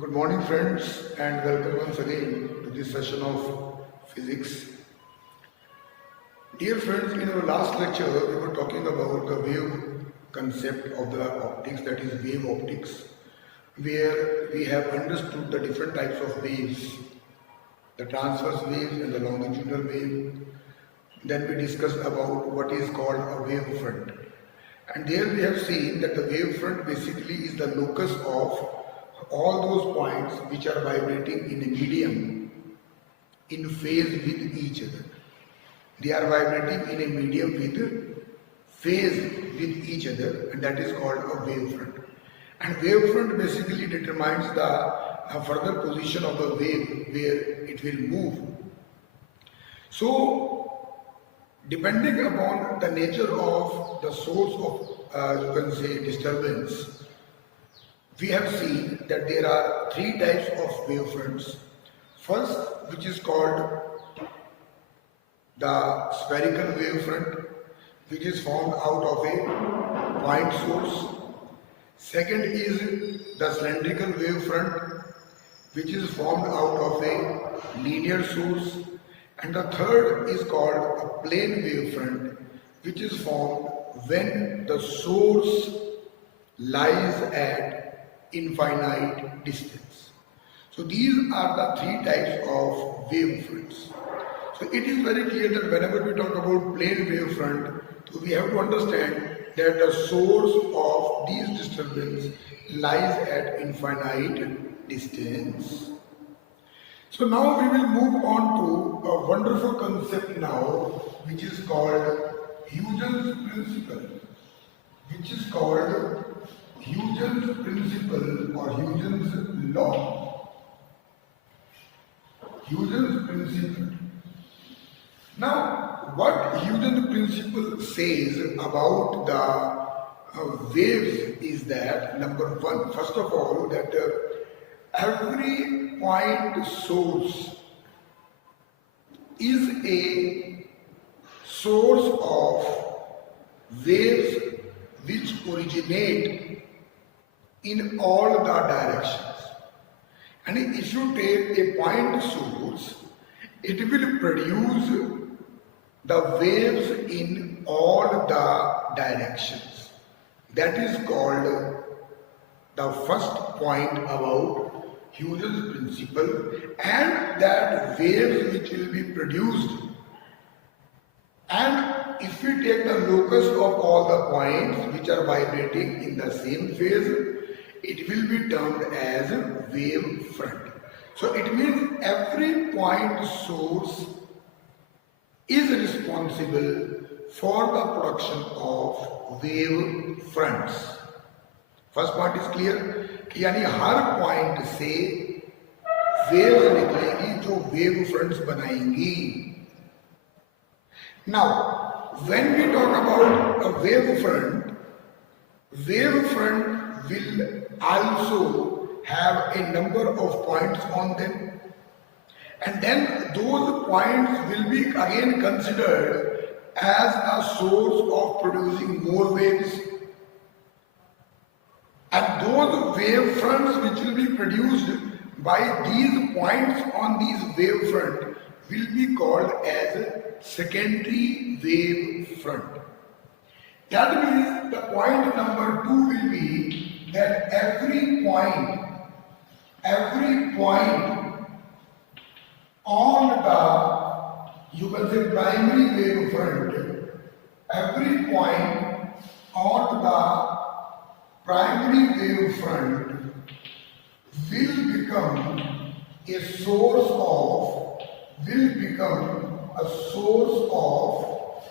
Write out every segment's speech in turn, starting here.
Good morning friends and welcome once again to this session of physics. Dear friends, in our last lecture we were talking about the wave concept of the optics, that is wave optics, where we have understood the different types of waves, the transverse waves and the longitudinal wave. Then we discussed about what is called a wavefront. And there we have seen that the wavefront basically is the locus of all those points which are vibrating in a medium in phase with each other. They are vibrating in a medium with phase with each other, and that is called a wavefront. And wavefront basically determines the further position of the wave where it will move. So, depending upon the nature of the source of, you can say, disturbance, we have seen that there are three types of wavefronts. First, which is called the spherical wavefront, which is formed out of a point source. Second is the cylindrical wavefront, which is formed out of a linear source. And the third is called a plane wavefront, which is formed when the source lies at infinite distance. So these are the three types of wavefronts. So it is very clear that whenever we talk about plane wavefront, so we have to understand that the source of these disturbance lies at infinite distance. So now we will move on to a wonderful concept now, which is called Huygens Principal, Huygens Principle or Huygens Law. Huygens Principle. Now, what Huygens Principle says about the waves is that, number one, first of all, that every point source is a source of waves which originate in all the directions. And if you take a point source, it will produce the waves in all the directions. That is called the first point about Huygens principle, and that waves which will be produced. And if we take the locus of all the points which are vibrating in the same phase, it will be termed as wavefront. So it means every point source is responsible for the production of wave fronts. First point is clear कि यानी हर point से waves निकलेगी जो wave fronts बनाएंगी. Now, when we talk about a wavefront will also have a number of points on them, and then those points will be again considered as a source of producing more waves, and those wave fronts which will be produced by these points on these wavefront will be called as secondary wave front. That means the point number 2 will be that every point on the, you can say, primary wave front, every point on the primary wave front will become a source of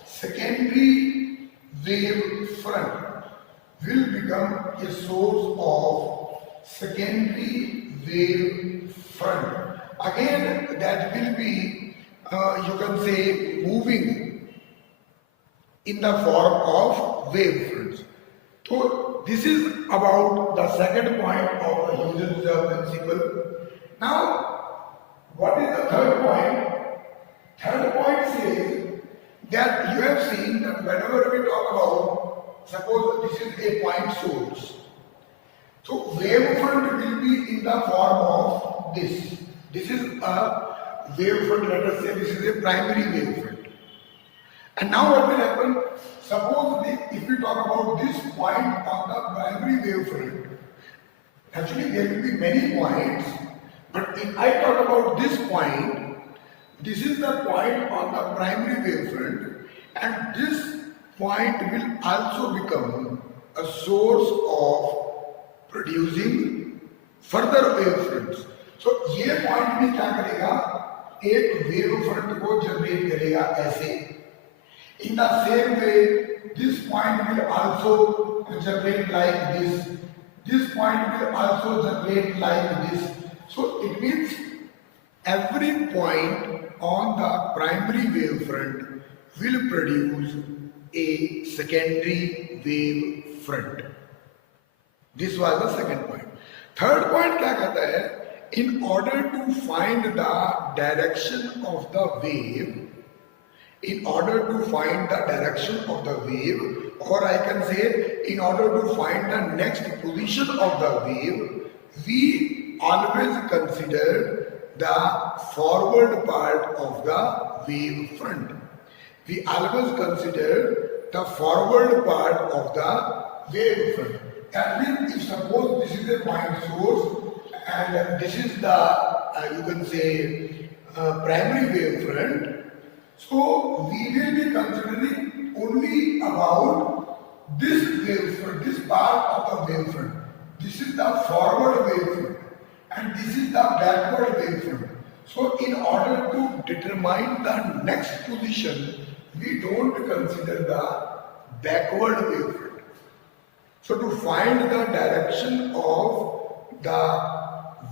secondary wave front, Again, that will be, you can say, moving in the form of wave fronts. So this is about the second point of the Huygens principle. Now, what is the third point? Third point says that you have seen that whenever we talk about, suppose this is a point source. So wavefront will be in the form of this. This is a wavefront, let us say this is a primary wavefront. And now what will happen? Suppose if we talk about this point on the primary wavefront, actually there will be many points, but if I talk about this point, this is the point on the primary wavefront, and this point will also become a source of producing further wavefronts. So ये point भी क्या करेगा? एक wavefront को generate करेगा ऐसे. In the same way, this point will also generate like this. This point will also generate like this. So it means every point on the primary wavefront will produce a secondary wavefront. This was the second point. Third point क्या कहता है? In order to find the direction of the wave, or I can say in order to find the next position of the wave, we always consider the forward part of the wavefront. We always consider the forward part of the wavefront. That means if suppose this is a point source and this is the you can say primary wavefront, so we will be considering only about this wavefront, this part of the wavefront. This is the forward wavefront and this is the backward wavefront. So in order to determine the next position, we don't consider the backward wavefront. So to find the direction of the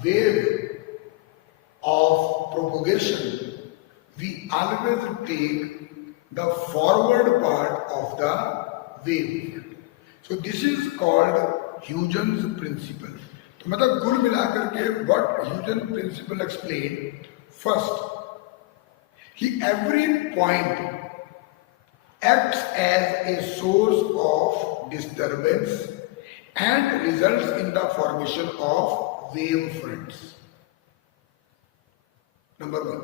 wave of propagation, we always take the forward part of the wavefront. So this is called Huygens Principal. तो मतलब कुल मिलाकर के what Huygens Principal explained, first, every point acts as a source of disturbance and results in the formation of wavefronts. Number one.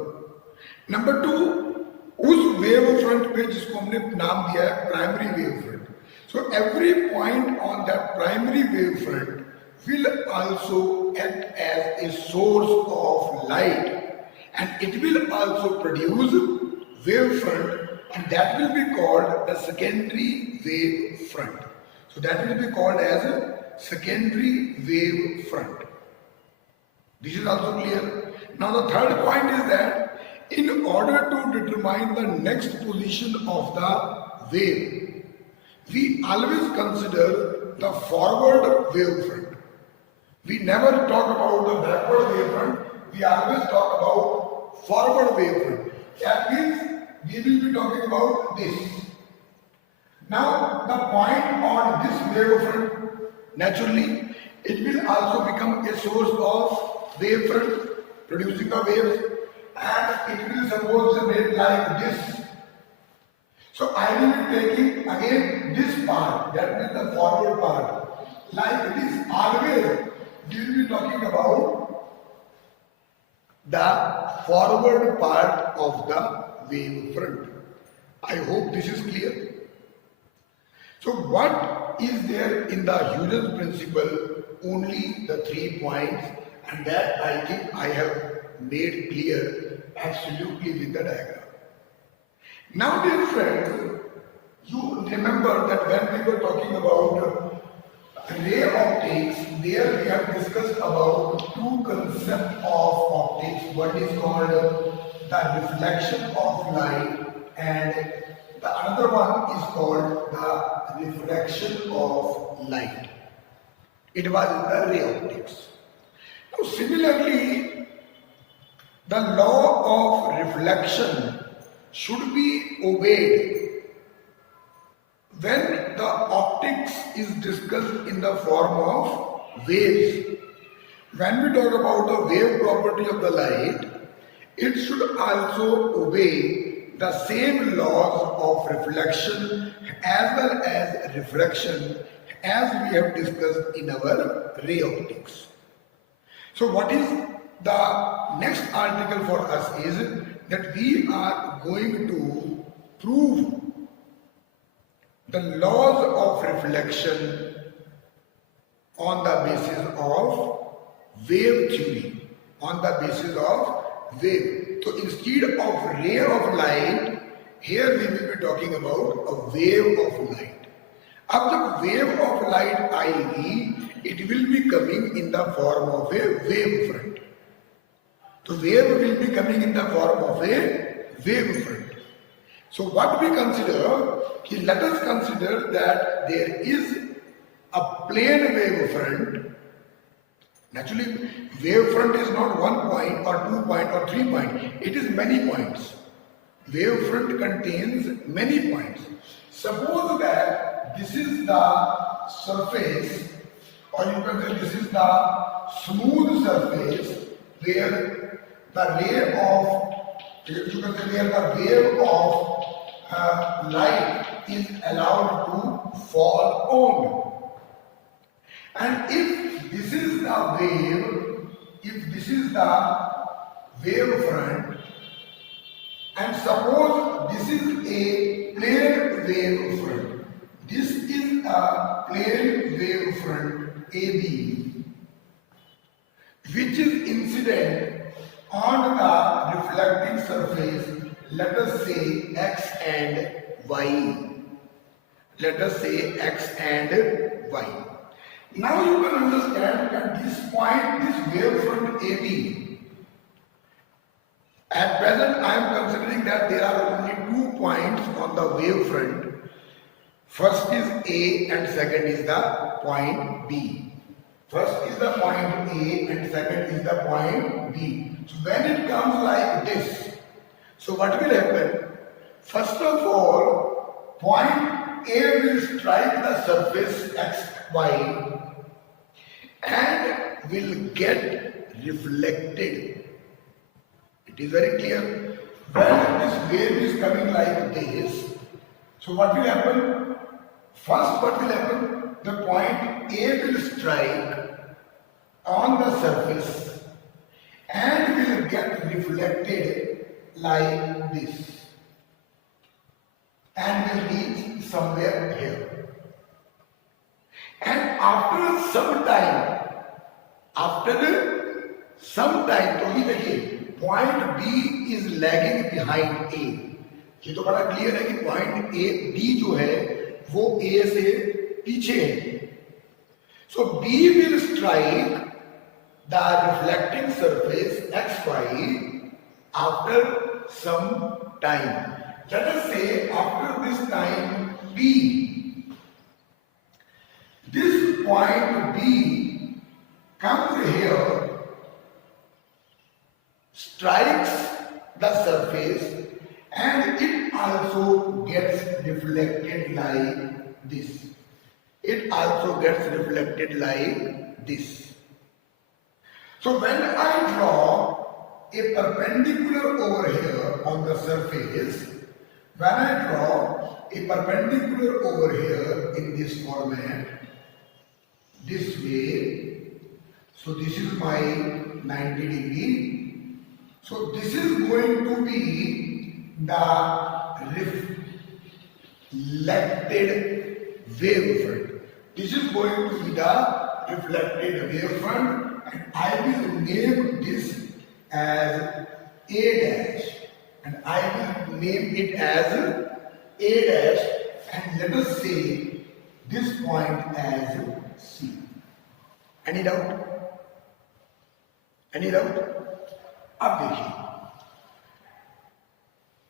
Number two, उस wavefront पे जिसको हमने नाम दिया है primary wavefront. So every point on that primary wavefront will also act as a source of light, and it will also produce wavefront, and that will be called the secondary wavefront. So that will be called as a secondary wavefront. This is also clear. Now the third point is that in order to determine the next position of the wave, we always consider the forward wavefront. We never talk about the backward wavefront, we always talk about forward wavefront. That means we will be talking about this. Now the point on this wavefront, naturally it will also become a source of wavefront producing the waves, and it will suppose generate like this. So I will be taking again this part, that is the forward part. Like this, always we will be talking about the forward part of the wavefront. I hope this is clear. So what is there in the Huygens Principle? Only the 3 points, and that I think I have made clear absolutely with the diagram. Now dear friends, you remember that when we were talking about ray optics, there we have discussed about 2 concepts of optics. One is called the reflection of light, and the another one is called the refraction of light. It was in the ray optics. Now similarly, the law of reflection should be obeyed when the optics is discussed in the form of waves. When we talk about the wave property of the light, it should also obey the same laws of reflection as well as refraction as we have discussed in our ray optics. So what is the next article for us is that we are going to prove the laws of reflection on the basis of wave theory, on the basis of wave. So instead of ray of light, here we will be talking about a wave of light. अब जब wave of light आएगी, it will be coming in the form of a wavefront. So wave will be coming in the form of a wavefront. So what we consider, let us consider that there is a plane wavefront. Naturally, wavefront is not 1 point or 2 point or 3 point. It is many points. Wavefront contains many points. Suppose that this is the surface, or you can say this is the smooth surface where the ray of, you can say where the wave of light is allowed to fall on. And if this is the wave, if this is the wavefront, and suppose this is a plane wavefront, this is a plane wavefront AB, which is incident on the reflecting surface, let us say X and Y. Let us say X and Y. Now you can understand that this point, this wavefront AB, at present I am considering that there are only 2 points on the wavefront. First is A and second is the point B. First is the point A and second is the point B. So when it comes like this, so what will happen? First of all, point A will strike the surface XY and will get reflected. It is very clear. When this wave is coming like this, so what will happen? First, what will happen? The point A will strike on the surface and will get reflected like this and will reach somewhere here. And after some time, तो ये देखिए point B is lagging behind A. ये तो बड़ा clear है कि point A, B जो है वो A से पीछे है. So B will strike the reflecting surface XY after some time. Let us say after this time B, this point B comes here, strikes the surface, and it also gets reflected like this. It also gets reflected like this. So when I draw a perpendicular over here on the surface, when I draw a perpendicular over here in this format, this way, so this is my 90 degree. So this is going to be the reflected wavefront. This is going to be the reflected wavefront, and I will name this as A dash, and I will name it as A dash, and let us say this point as C. Any doubt? Any doubt? अब देखिए,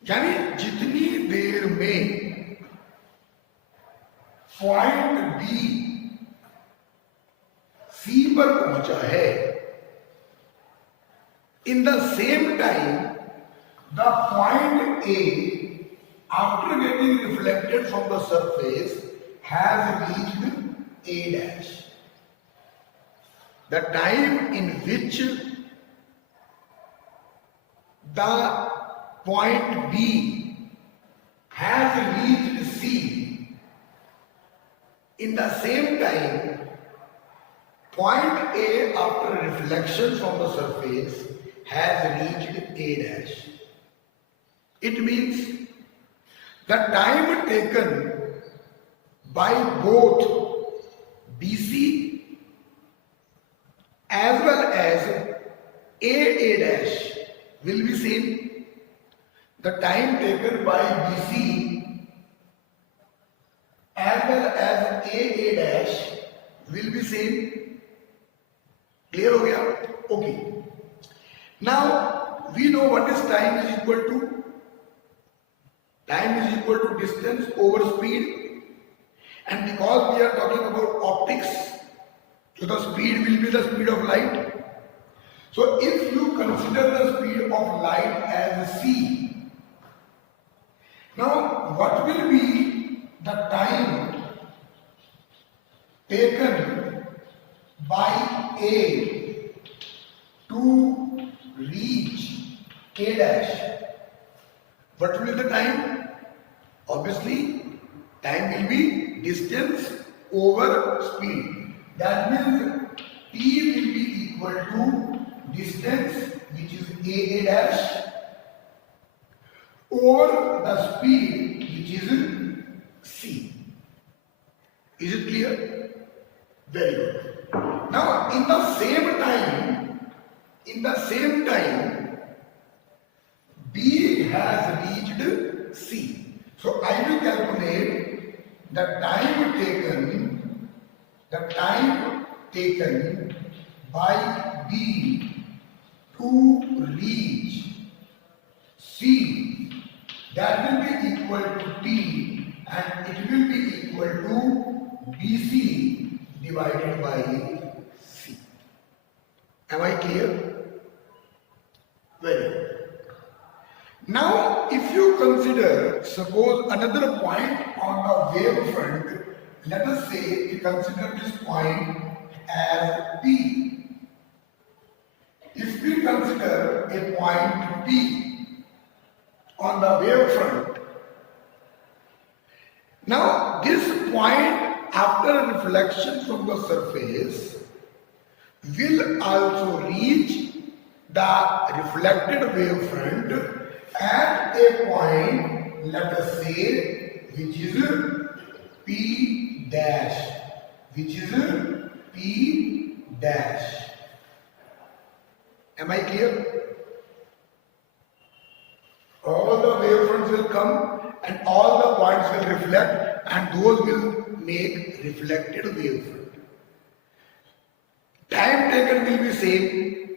यानी जितनी देर में point B C पर पहुंचा है, in the same time the point A, after getting reflected from the surface, has reached A dash. The time in which the point B has reached C, in the same time Point A after reflection from the surface has reached A dash. It means the time taken by both BC as well as A dash will be same. The time taken by BC as well as A dash will be same. Clear हो गया? Okay. Now we know what is time is equal to. Time is equal to distance over speed, and because we are talking about optics, so the speed will be the speed of light. So if you consider the speed of light as c, now what will be the time taken by A to reach A dash? What will be the time? Obviously, time will be distance over speed. That means T will be equal to distance, which is A dash, over the speed, which is c. Is it clear? Very good. Now, in the same time, B has reached C. So I will calculate the time taken by B to reach C. That will be equal to T, and it will be equal to BC divided by C. Am I clear? Very good. Now, if you consider, suppose another point on the wavefront, let us say we consider this point as P. If we consider a point P on the wavefront, now this point after reflection from the surface will also reach the reflected wavefront at a point, let us say, which is P dash, Am I clear? All the wavefronts will come and all the points will reflect, and those will make reflected wavefront. Time taken will be same.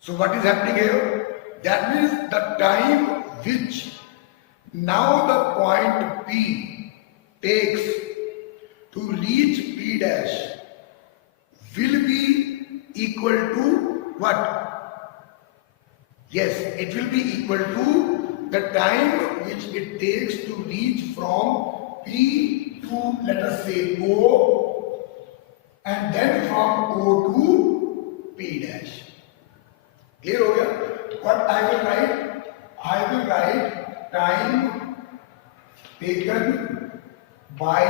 So what is happening here? That means the time which now the point P takes to reach P dash will be equal to what? Yes, it will be equal to the time which it takes to reach from P to, let us say, O, and then from O to P dash. Clear हो गया? What I will write? I will write time taken by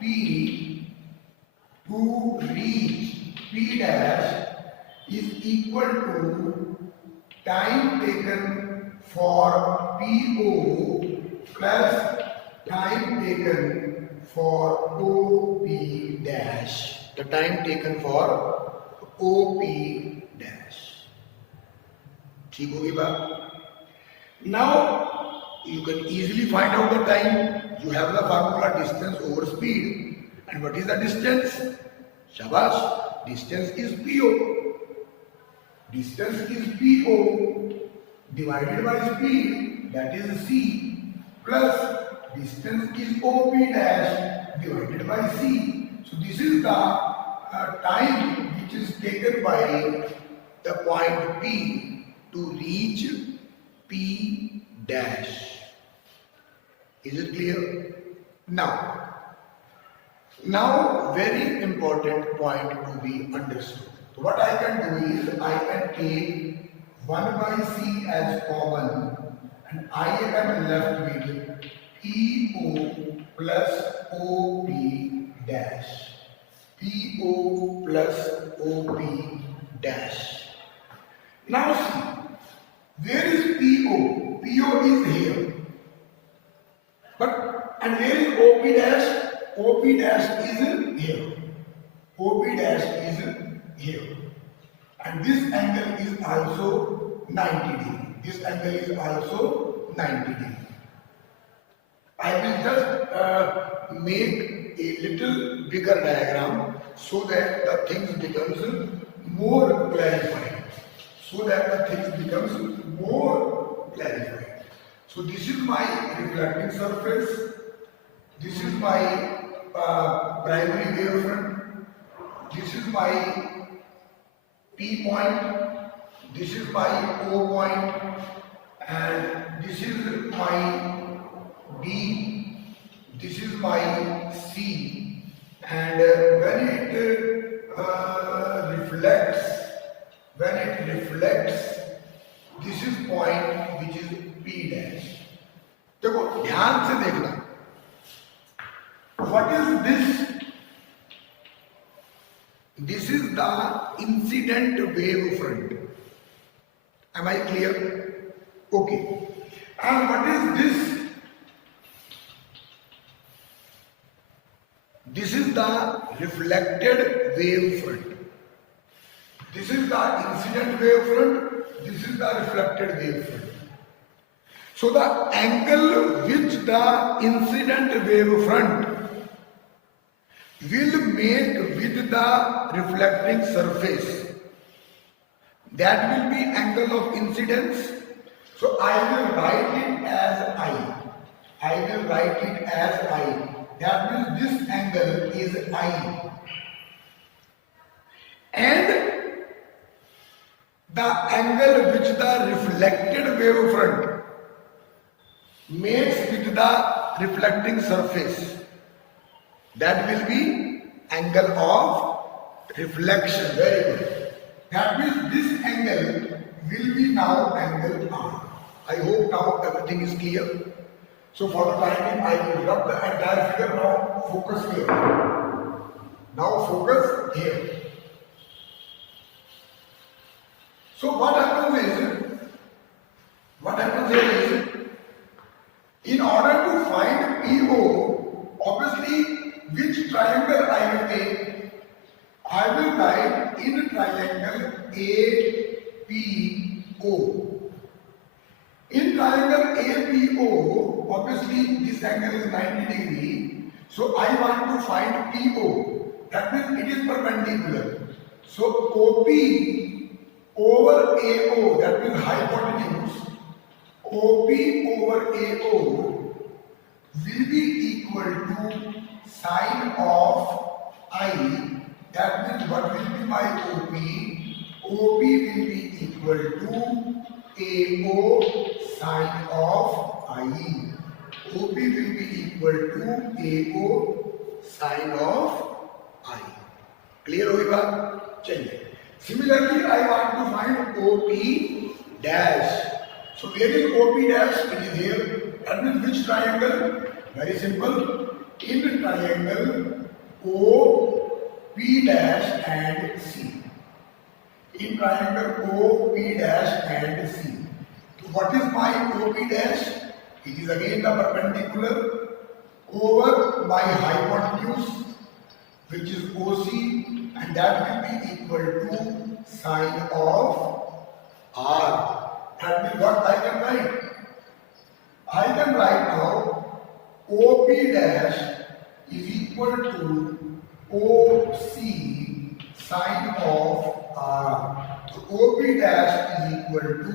P to reach P dash is equal to time taken for PO plus time taken for OP dash. The time taken for OP dash. ठीक होगी बात? Now you can easily find out the time. You have the formula distance over speed. And what is the distance? Shabash. Distance is PO. Distance is PO divided by speed, that is C, plus distance is OP dash divided by C. So this is the time which is taken by the point P to reach P dash. Is it clear? Now very important point to be understood. So what I can do is I can take 1 by C as common, and I am left with PO plus OP dash. PO plus OP dash. Now see, where is PO? PO is here. And where is OP dash? OP dash is here. OP dash is here. And this angle is also 90 degree. This angle is also 90 degree. I will just make a little bigger diagram so that the things becomes more clarified. So this is my reflecting surface. This is my primary wavefront. This is my P point. This is my O point, and this is my B. This is my C. And when it reflects, this is point which is P dash. देखो ध्यान से देखना. What is this? This is the incident wavefront. Am I clear? Okay. And what is this? This is the reflected wavefront. This is the incident wavefront. This is the reflected wavefront. So the angle which the incident wavefront will make with the reflecting surface, that will be angle of incidence. So I will write it as I. That means this angle is I. And the angle which the reflected wavefront makes with the reflecting surface, that will be angle of reflection. Very good. That means this angle will be now angle R. I hope now everything is clear. So for the time being, I will rub the entire figure. Now focus here. Now focus here. So what happens here is, in order to find PO, obviously which triangle I will take, I will write in triangle APO. In triangle APO, obviously this angle is 90 degree. So I want to find PO. That means it is perpendicular. So OP over AO, that means hypotenuse, OP over AO will be equal to sine of I. That means what will be my OP? OP will be equal to AO sine of I. OP will be equal to AO sine of I. Clear hoगा? चलिए. Similarly, I want to find OP dash. So where is OP dash? It is here. That means which triangle? Very simple. In triangle OP dash and C. In triangle OP dash and C. So what is my OP dash? It is again the perpendicular over my hypotenuse, which is OC, and that will be equal to sine of R. That means what I can write? I can write now OP dash is equal to OC sine of R. So OP dash is equal to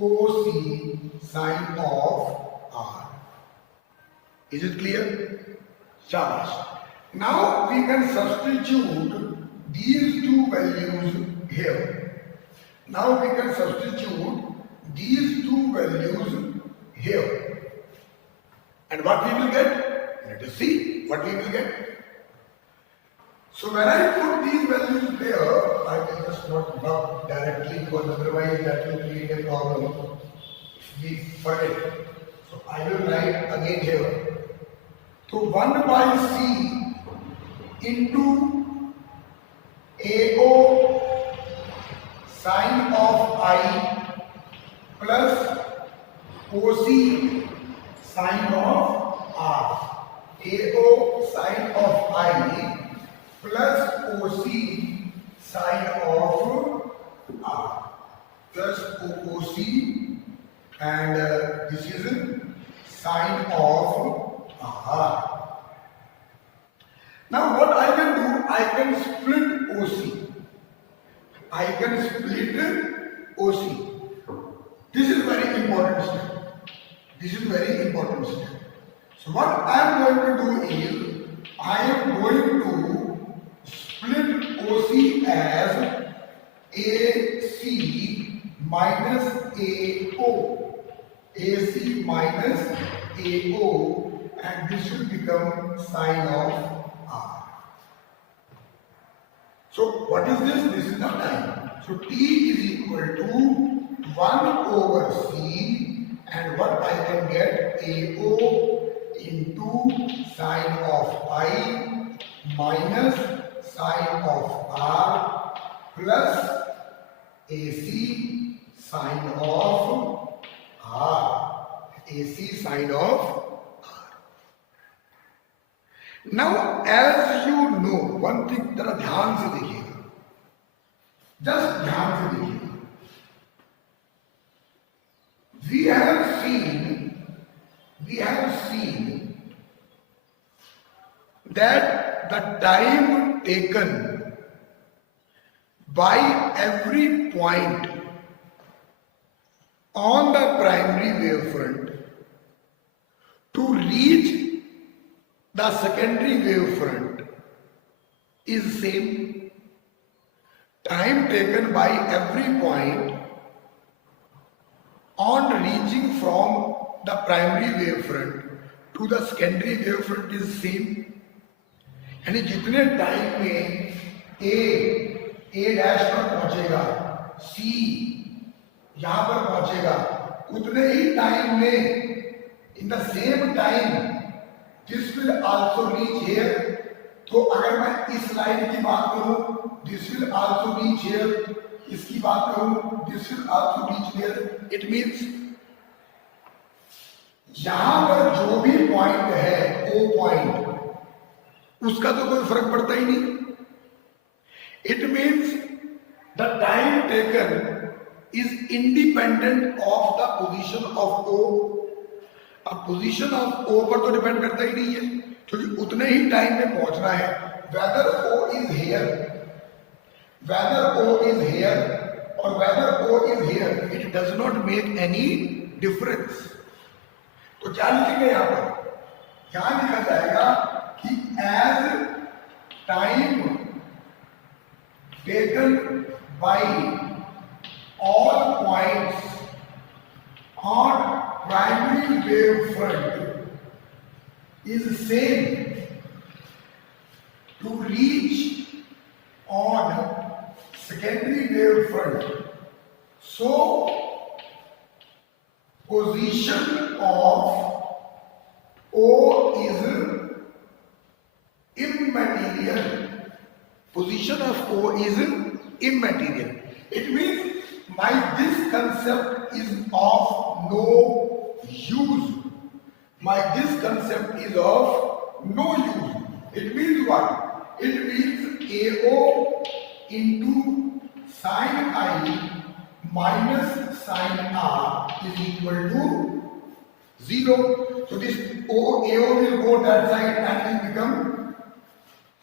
OC sine of R. Is it clear? Shabash. Now we can substitute these two values here. Now we can substitute these two values here. And what we will get? Let us see what we will get. So when I put these values there, I will just not rub directly because otherwise that will create a problem if we forget. So I will write again here. So 1 by C into AO sine of I plus OC sine of R. AO sine of I plus OC sine of R plus OC, and this is sine of R. Now what I can do, I can split OC. I can split OC. This is very important step. This is very important step. So what I am going to do is, I am going to split OC as AC minus AO. AC minus AO, and this will become sine of R. So what is this? This is the time. So T is equal to 1 over C, and what I can get, AO into sine of I minus sine of R plus AC sine of R. AC sine of R. Now as you know, one thing जरा ध्यान से देखिएगा, just ध्यान से देखिएगा. We have seen that the time taken by every point on the primary wavefront to reach the secondary wavefront is same. Time taken by every point on reaching from the primary wavefront to the secondary wavefront is same. यानी जितने time में A dash पर पहुंचेगा, C यहां पर पहुंचेगा, उतने ही time में, in the same time, this will also reach here. तो अगर मैं इस लाइन की बात करूं, this will also reach here. इसकी बात करूं, this will also reach there. It means यहां पर जो भी पॉइंट है, O पॉइंट, उसका तो कोई फर्क पड़ता ही नहीं. It means the time taken is independent of the position of O. अब पोजीशन ऑफ O पर तो डिपेंड करता ही नहीं है, क्योंकि उतने ही टाइम में पहुंचना है. Whether O is here, whether O is here or whether O is here, it does not make any difference. तो क्या लिखेंगे यहाँ पर? यहाँ लिखा जाएगा कि as time taken by all points on primary wavefront is same to reach on secondary wavefront. So position of O is immaterial. Position of O is immaterial. It means this concept is of no use. This concept is of no use. It means what? It means AO into sine I minus sine R is equal to 0. So this AO will go that side and will become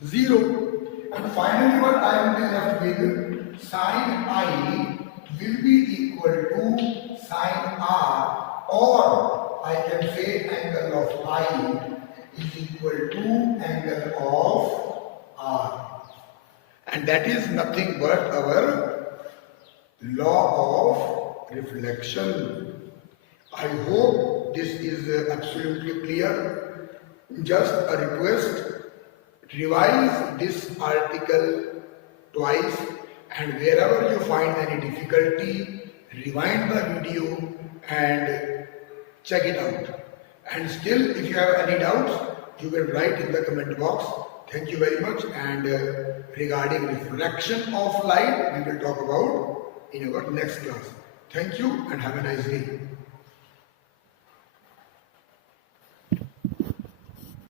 0. And finally what I will be left with, sine I will be equal to sine R, or I can say angle of I is equal to angle of R. And that is nothing but our law of reflection. I hope this is absolutely clear. Just a request, revise this article twice, and wherever you find any difficulty, rewind the video and check it out. And still, if you have any doubts, you can write in the comment box. Thank you very much. And regarding refraction of light, we will talk about in our next class. Thank you and have a nice day.